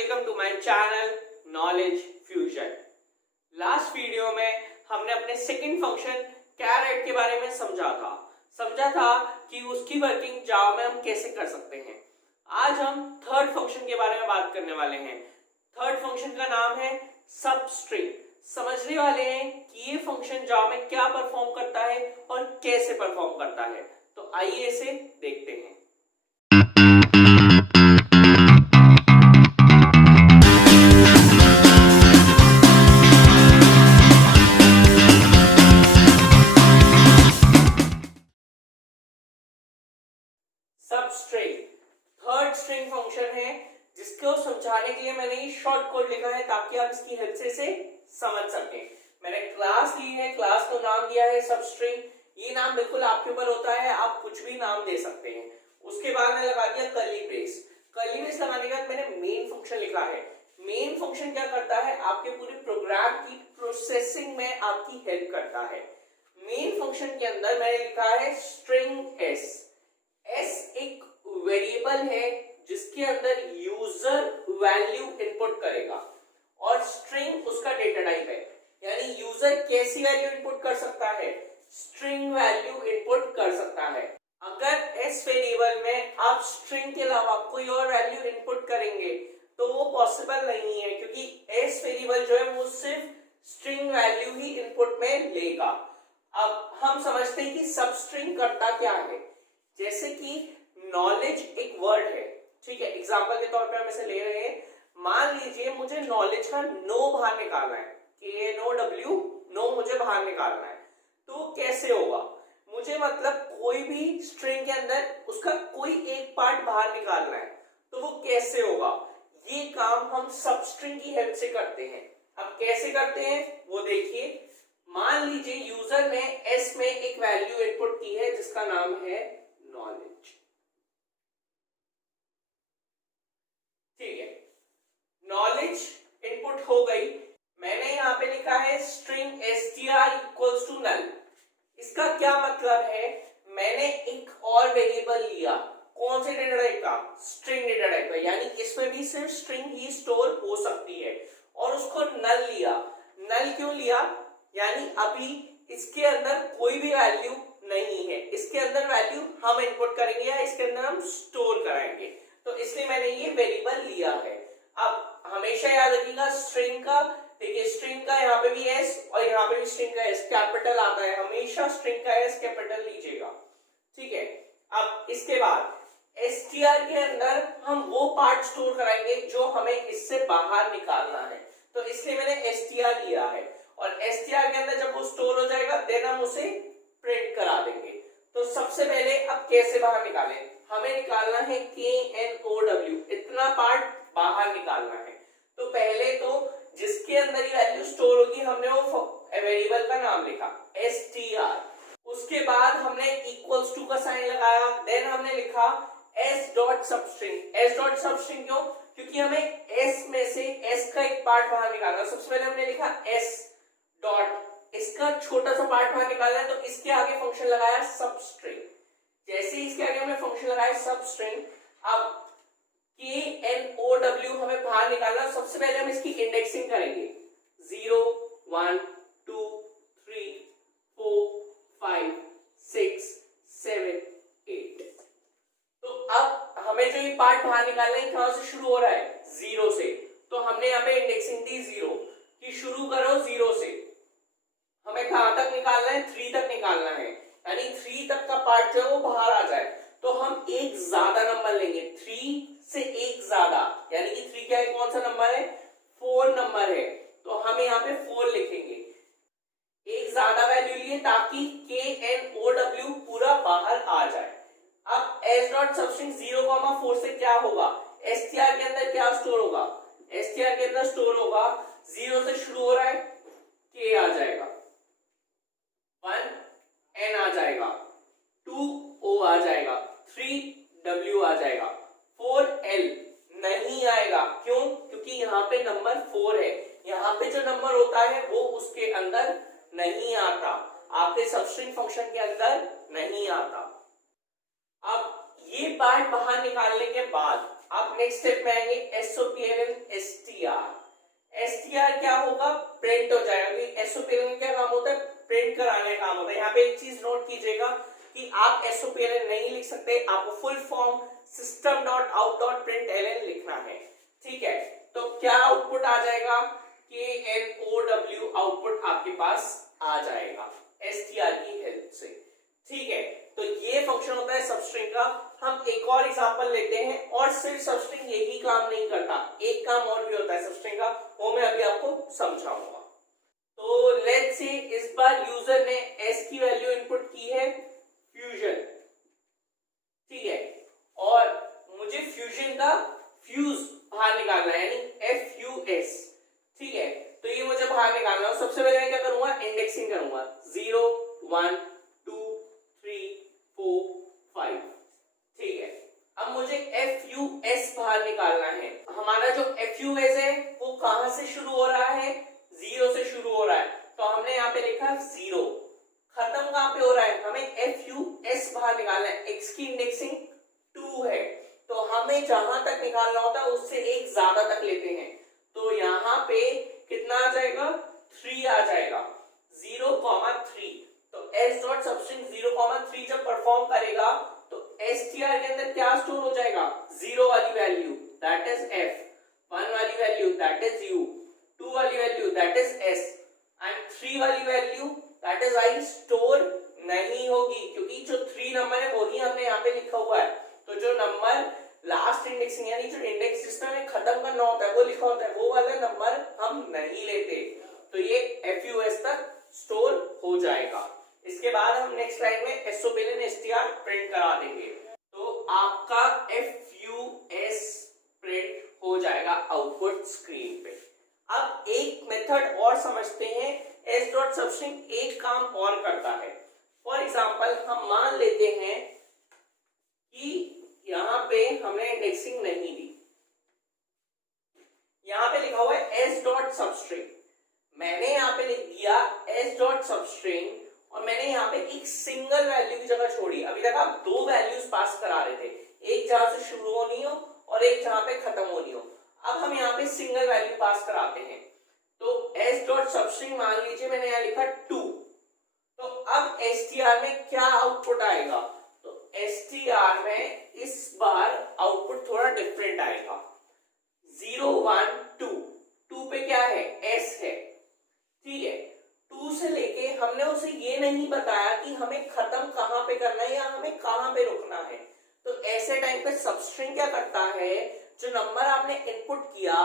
welcome to my channel Knowledge Fusion। Last video में हमने अपने सेकंड फंक्शन कैरेट के बारे में समझा था कि उसकी वर्किंग जावा में हम कैसे कर सकते हैं। आज हम थर्ड फंक्शन के बारे में बात करने वाले हैं। थर्ड फंक्शन का नाम है सबस्ट्रिंग। समझने वाले हैं कि ये फंक्शन जावा में क्या परफॉर्म करता है और कैसे परफॉर्म करता है। तो आइए इसे देखते हैं। सबस्ट्रिंग थर्ड स्ट्रिंग फंक्शन है, जिसको समझाने के लिए मैंने ये शॉर्ट कोड लिखा है ताकि आप इसकी हेल्प से इसे समझ सकें। मैंने क्लास ली है, क्लास को नाम दिया है सबस्ट्रिंग। ये नाम बिल्कुल आपके ऊपर होता है, आप कुछ भी नाम दे सकते हैं। उसके बाद मैंने लगा दिया कर्ली ब्रेस। कर्ली ब्रेस लगाने के बाद मैंने मेन फंक्शन लिखा है। मेन फंक्शन क्या करता है, आपके पूरे प्रोग्राम की प्रोसेसिंग में आपकी हेल्प करता है। मेन फंक्शन के अंदर मैंने लिखा है स्ट्रिंग एस। एस एक वेरिएबल है जिसके अंदर यूजर वैल्यू इनपुट करेगा और स्ट्रिंग उसका डेटा टाइप है। यानी यूजर कैसी वैल्यू इनपुट कर सकता है, स्ट्रिंग वैल्यू इनपुट कर सकता है। अगर एस वेरिएबल में आप स्ट्रिंग के अलावा कोई और वैल्यू इनपुट करेंगे तो वो पॉसिबल नहीं है, क्योंकि एस वेरिएबल जो है वो सिर्फ स्ट्रिंग वैल्यू ही इनपुट में लेगा। अब हम समझते हैं कि सबस्ट्रिंग करता क्या है। जैसे कि नॉलेज एक वर्ड है, ठीक है, एग्जांपल के तौर पे हम इसे ले रहे हैं। मान लीजिए मुझे नॉलेज का नो बाहर निकालना है, KNOW, नो मुझे बाहर निकालना है। तो कैसे होगा, मुझे मतलब कोई भी स्ट्रिंग के अंदर उसका कोई एक पार्ट बाहर निकालना है, तो वो कैसे होगा। ये काम हम सबस्ट्रिंग की हेल्प से करते हैं। अब कैसे करते हैं वो देखिए। मान लीजिए यूजर ने एस में एक वैल्यू इनपुट की है जिसका नाम है नॉलेज, ठीक है। नॉलेज इनपुट हो गई। मैंने यहां पे लिखा है string str equals to null. इसका क्या मतलब है, मैंने एक और वेरिएबल लिया। कौन से डेटा टाइप का, स्ट्रिंग डेटा टाइप का, यानी इसमें भी सिर्फ स्ट्रिंग ही स्टोर हो सकती है, और उसको नल लिया। नल क्यों लिया, यानी अभी इसके अंदर कोई भी वैल्यू नहीं है, इसके अंदर वैल्यू हम इनपुट करेंगे या इसके अंदर हम स्टोर कराएंगे, तो इसलिए मैंने ये वेरिएबल लिया है। अब हमेशा याद रखिएगा स्ट्रिंग का, देखिए स्ट्रिंग का यहाँ पे भी एस और यहाँ पे भी स्ट्रिंग का एस कैपिटल आता है, हमेशा स्ट्रिंग का एस कैपिटल लीजिएगा, ठीक है। अब इसके बाद str के अंदर हम वो पार्ट स्टोर कराएंगे जो हमें इससे बाहर निकालना है, तो इसलिए मैंने str लिया है। और str के अंदर जब वो स्टोर हो जाएगा देन हम उसे प्रिंट करा देंगे। तो सबसे पहले अब कैसे बाहर निकालें, हमें निकालना है KNOW, इतना पार्ट बाहर निकालना है। तो पहले तो जिसके अंदर ही वैल्यू स्टोर होगी हमने वो वेरिएबल का नाम लिखा str। उसके बाद हमने इक्वल्स टू का साइन लगाया, देन हमने लिखा s.substring। s.substring क्यों, क्योंकि हमें s में से s का एक पार्ट बाहर निकालना। सबसे पहले हमने लिखा s डॉट, इसका छोटा सा पार्ट बाहर निकालना है, तो इसके आगे फंक्शन लगाया सबस्ट्रिंग। जैसे ही इसके आगे हमने फंक्शन लगाया सबस्ट्रिंग, अब KNOW हमें बाहर निकालना। सबसे पहले हम इसकी इंडेक्सिंग करेंगे, 0 1 2 3 4 5 6 7 8। तो अब हमें जो ये पार्ट बाहर निकालना है कहां से शुरू हो रहा है, 0 से। तो हमने यहाँ पे इंडेक्सिंग दी 0 की, शुरू करो 0 से। हमें कहां तक निकालना है, 3 तक निकालना है, यानी 3 तक का पार्ट जो है वो बाहर आ जाए। तो हम एक ज्यादा नंबर लेंगे, 3 से एक ज्यादा, यानी कि 3 क्या है, कौन सा नंबर है, 4 नंबर है, तो हम यहाँ पे 4 लिखेंगे। एक ज्यादा वैल्यू लिए ताकि KNOW पूरा बाहर आ जाए। अब s.substring 0,4 से क्या होगा, str के अंदर क्या स्टोर होगा, str के अंदर स्टोर होगा 0 से शुरू हो रहा है, k आ जाएगा, 1 n आ जाएगा, 2 o आ जाएगा, 3 w आ जाएगा, 4 l नहीं आएगा। क्यों, क्योंकि यहाँ पे नंबर 4 है, यहाँ पे जो नंबर होता है वो उसके अंदर नहीं आता, आपके सबस्ट्रिंग फंक्शन के अंदर नहीं आता। अब ये पार्ट बाहर निकालने के बाद अब नेक्स्ट स्टेप में आएंगे एसओपीएलएन एसटीआर। एसटीआर क्या होगा, प्रिंट हो जाएगा, क्योंकि एसओपीएलएन में क्या काम होता है, प्रिंट कराने का काम होता है। यहाँ पे एक चीज नोट कीजिएगा कि आप एसओपीएलएन नहीं लिख सकते, आपको फुल फॉर्म system.out.println लिखना है, ठीक है। तो क्या आउटपुट आ जाएगा, KNOW आउटपुट आपके पास आ जाएगा एसटीआर की हेल्प से, ठीक है। तो ये फंक्शन होता है सबस्ट्रिंग का। हम एक और एग्जांपल लेते हैं, और सिर्फ सबस्ट्रिंग यही काम नहीं करता, एक काम और भी होता है सबस्ट्रिंग का, वो मैं अभी आपको समझाऊंगा। तो लेट्स से इस बार यूजर ने एस की वैल्यू इनपुट की है फ्यूजन, ठीक है, और मुझे फ्यूजन का फ्यूज बाहर निकालना है, यानी FUS, ठीक है। तो ये मुझे बाहर निकालना है। सबसे पहले मैं क्या करूंगा, इंडेक्सिंग करूंगा, 0 1 2 3 4 5, ठीक है। अब मुझे FUS बाहर निकालना है। हमारा जो FUS है वो कहां से शुरू हो रहा है, 0 से शुरू हो रहा है, तो हमने यहाँ पे लिखा 0। खत्म कहां पे हो रहा है, हमें FUS बाहर निकालना है। x की इंडेक्सिंग 2 है, तो हमें जहां तक निकालना होता है उससे एक ज्यादा तक लेते हैं, तो यहाँ पे कितना आ जाएगा, 3 आ जाएगा, 0,3। तो S डॉट सबस्ट्रिंग 0,3 जब परफॉर्म करेगा तो STR के अंदर क्या स्टोर हो जाएगा, 0 वाली वैल्यू दैट इज F, 1 वाली वैल्यू दैट इज U, 2 वाली value that is S, and 3 वाली value that is I store नहीं होगी, क्योंकि जो 3 नंबर है वही हमने यहाँ पे लिखा हुआ है। तो जो नंबर लास्ट इंडेक्सिंग यानी जो इंडेक्स जिसमें हमें खत्म करना होता है वो लिखा होता है, वो वाला नंबर हम नहीं लेते, तो ये FUS तक स्टोर हो जाएगा। इसके बाद हम नेक्स्ट लाइन में एसओपीएलएन एसटीआर प्रिंट करा देंगे, तो आपका FUS प्रिंट हो जाएगा आउटपुट स्क्रीन पे। अब एक मेथड और समझते हैं, S डॉट सबस्ट्रिंग एक काम और करता है। फॉर एग्जांपल हम मान लेते हैं कि यहाँ पे हमने इंडेक्सिंग नहीं दी, यहाँ पे लिखा हुआ है S डॉट सबस्ट्रिंग, मैंने यहाँ पे लिख दिया S डॉट सबस्ट्रिंग, और मैंने यहाँ पे एक सिंगल वैल्यू की जगह छोड़ी। अभी तक आप 2 वैल्यूज पास करा रहे थे, एक जहां से शुरू होनी हो और एक जहां पे खत्म होनी हो। अब हम यहाँ पे सिंगल वैल्यू पास कराते हैं, तो S डॉट सबस्ट्रिंग मान लीजिए मैंने यहाँ लिखा 2, तो अब STR में क्या आउटपुट आएगा, तो STR में इस बार आउटपुट थोड़ा डिफरेंट आएगा, 0 1 2, 2 पे क्या है, S है, ठीक है। 2 से लेके हमने उसे ये नहीं बताया कि हमें खत्म कहां पे करना है या हमें कहां पे रुकना है, तो ऐसे टाइम पे सबस्ट्रिंग क्या करता है, जो नंबर आपने इनपुट किया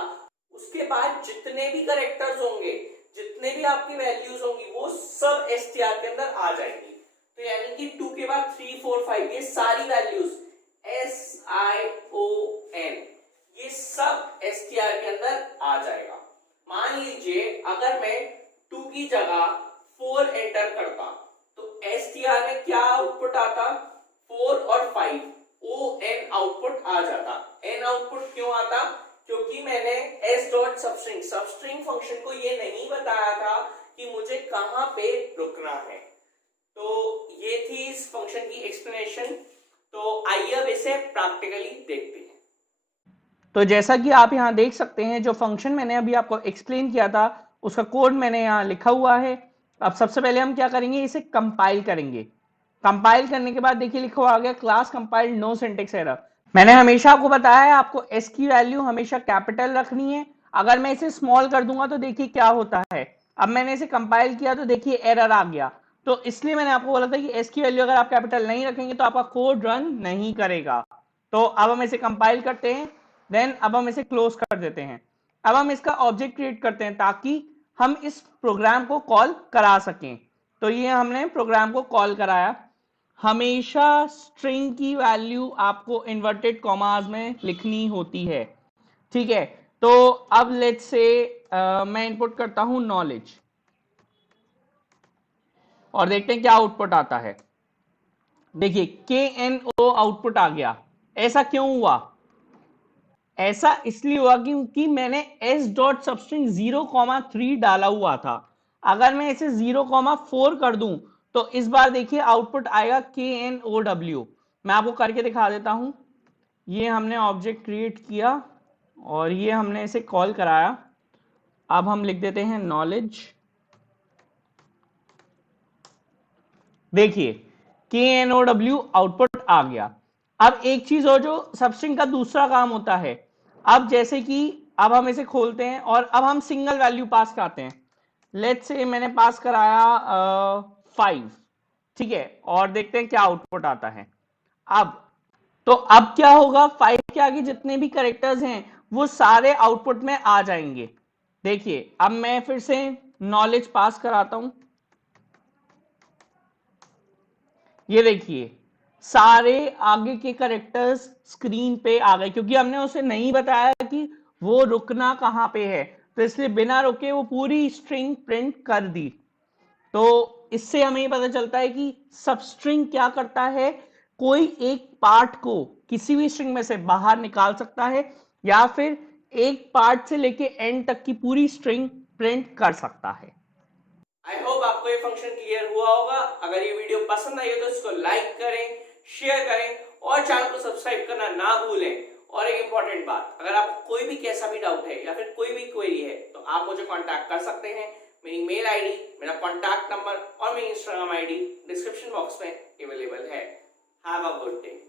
उसके बाद जितने भी कैरेक्टर्स होंगे, जितने भी आपकी वैल्यूज होंगी, वो सब STR के अंदर आ जाएंगी। तो यानी कि 2 के बाद 3 4 5 ये सारी वैल्यूज SION ये सब STR के अंदर आ जाएगा। मान लीजिए अगर मैं 2 की जगह 4 एंटर करता तो STR में क्या आउटपुट आता, 4 और 5 ON आउटपुट आ जाता। N आउटपुट क्यों आता, क्योंकि मैंने S dot substring substring function को ये नहीं बताया था कि मुझे कहां पे रुकना है। तो ये थी इस फंक्शन की एक्सप्लेनेशन। तो आइए अब इसे प्रैक्टिकली देखते हैं। तो जैसा कि आप यहाँ देख सकते हैं, जो फंक्शन मैंने अभी आपको एक्सप्लेन किया था उसका कोड मैंने यहाँ लिखा हुआ है। अब सबसे पहले हम क्या करेंगे, इसे कंपाइल करेंगे। कंपाइल करने के बाद देखिए लिखा हुआ आ गया class compiled no syntax error. मैंने हमेशा आपको बताया है आपको S की वैल्यू हमेशा कैपिटल रखनी है। अगर मैं इसे स्मॉल कर दूंगा तो देखिए क्या होता है। अब मैंने इसे कंपाइल किया तो देखिए एरर आ गया, तो इसलिए मैंने आपको बोला था कि S की वैल्यू अगर आप कैपिटल नहीं रखेंगे तो आपका कोड रन नहीं करेगा। तो अब हम इसे कंपाइल करते हैं, देन अब हम इसे क्लोज कर देते हैं। अब हम इसका ऑब्जेक्ट क्रिएट करते हैं ताकि हम इस प्रोग्राम को कॉल करा सकें। तो ये हमने प्रोग्राम को कॉल कराया। हमेशा स्ट्रिंग की वैल्यू आपको इन्वर्टेड कॉमास में लिखनी होती है, ठीक है। तो अब लेट्स से मैं इनपुट करता हूं नॉलेज और देखते हैं क्या आउटपुट आता है। देखिए KNO आउटपुट आ गया। ऐसा क्यों हुआ, ऐसा इसलिए हुआ क्योंकि मैंने S डॉट सबस्ट्रिंग 0,3 डाला हुआ था। अगर मैं इसे 0,4 कर दूं तो इस बार देखिए आउटपुट आएगा KNOW। मैं आपको करके दिखा देता हूं। ये हमने ऑब्जेक्ट क्रिएट किया और ये हमने इसे कॉल कराया। अब हम लिख देते हैं नॉलेज। देखिए KNOW आउटपुट आ गया। अब एक चीज और जो सबस्ट्रिंग का दूसरा काम होता है, अब जैसे कि अब हम इसे खोलते हैं और अब हम सिंगल वैल्यू पास करते हैं। लेट्स से मैंने पास कराया 5, ठीक है, और देखते हैं क्या आउटपुट आता है। अब तो अब क्या होगा, 5 के आगे जितने भी कैरेक्टर्स हैं वो सारे आउटपुट में आ जाएंगे। देखिए अब मैं फिर से नॉलेज पास कराता हूं। ये देखिए सारे आगे के कैरेक्टर्स स्क्रीन पे आ गए, क्योंकि हमने उसे नहीं बताया कि वो रुकना कहां पे है, तो इसलिए बिना रुके वो पूरी स्ट्रिंग प्रिंट कर दी। तो इससे हमें ये पता चलता है कि सबस्ट्रिंग क्या करता है, कोई एक पार्ट को किसी भी स्ट्रिंग में से बाहर निकाल सकता है या फिर एक पार्ट से लेके एंड तक की पूरी स्ट्रिंग प्रिंट कर सकता है। आई होप आपको ये फंक्शन क्लियर हुआ होगा। अगर ये वीडियो पसंद आई हो तो इसको लाइक करें, शेयर करें और चैनल को सब्सक्राइब करना ना भूलें। और एक इंपॉर्टेंट बात, अगर आपको कोई भी कैसा भी डाउट है या फिर कोई भी क्वेरी है तो आप मुझे कांटेक्ट कर सकते हैं। मेरी मेल आईडी, मेरा कांटेक्ट नंबर और मेरी इंस्टाग्राम आईडी डिस्क्रिप्शन बॉक्स में अवेलेबल है। Have a good day.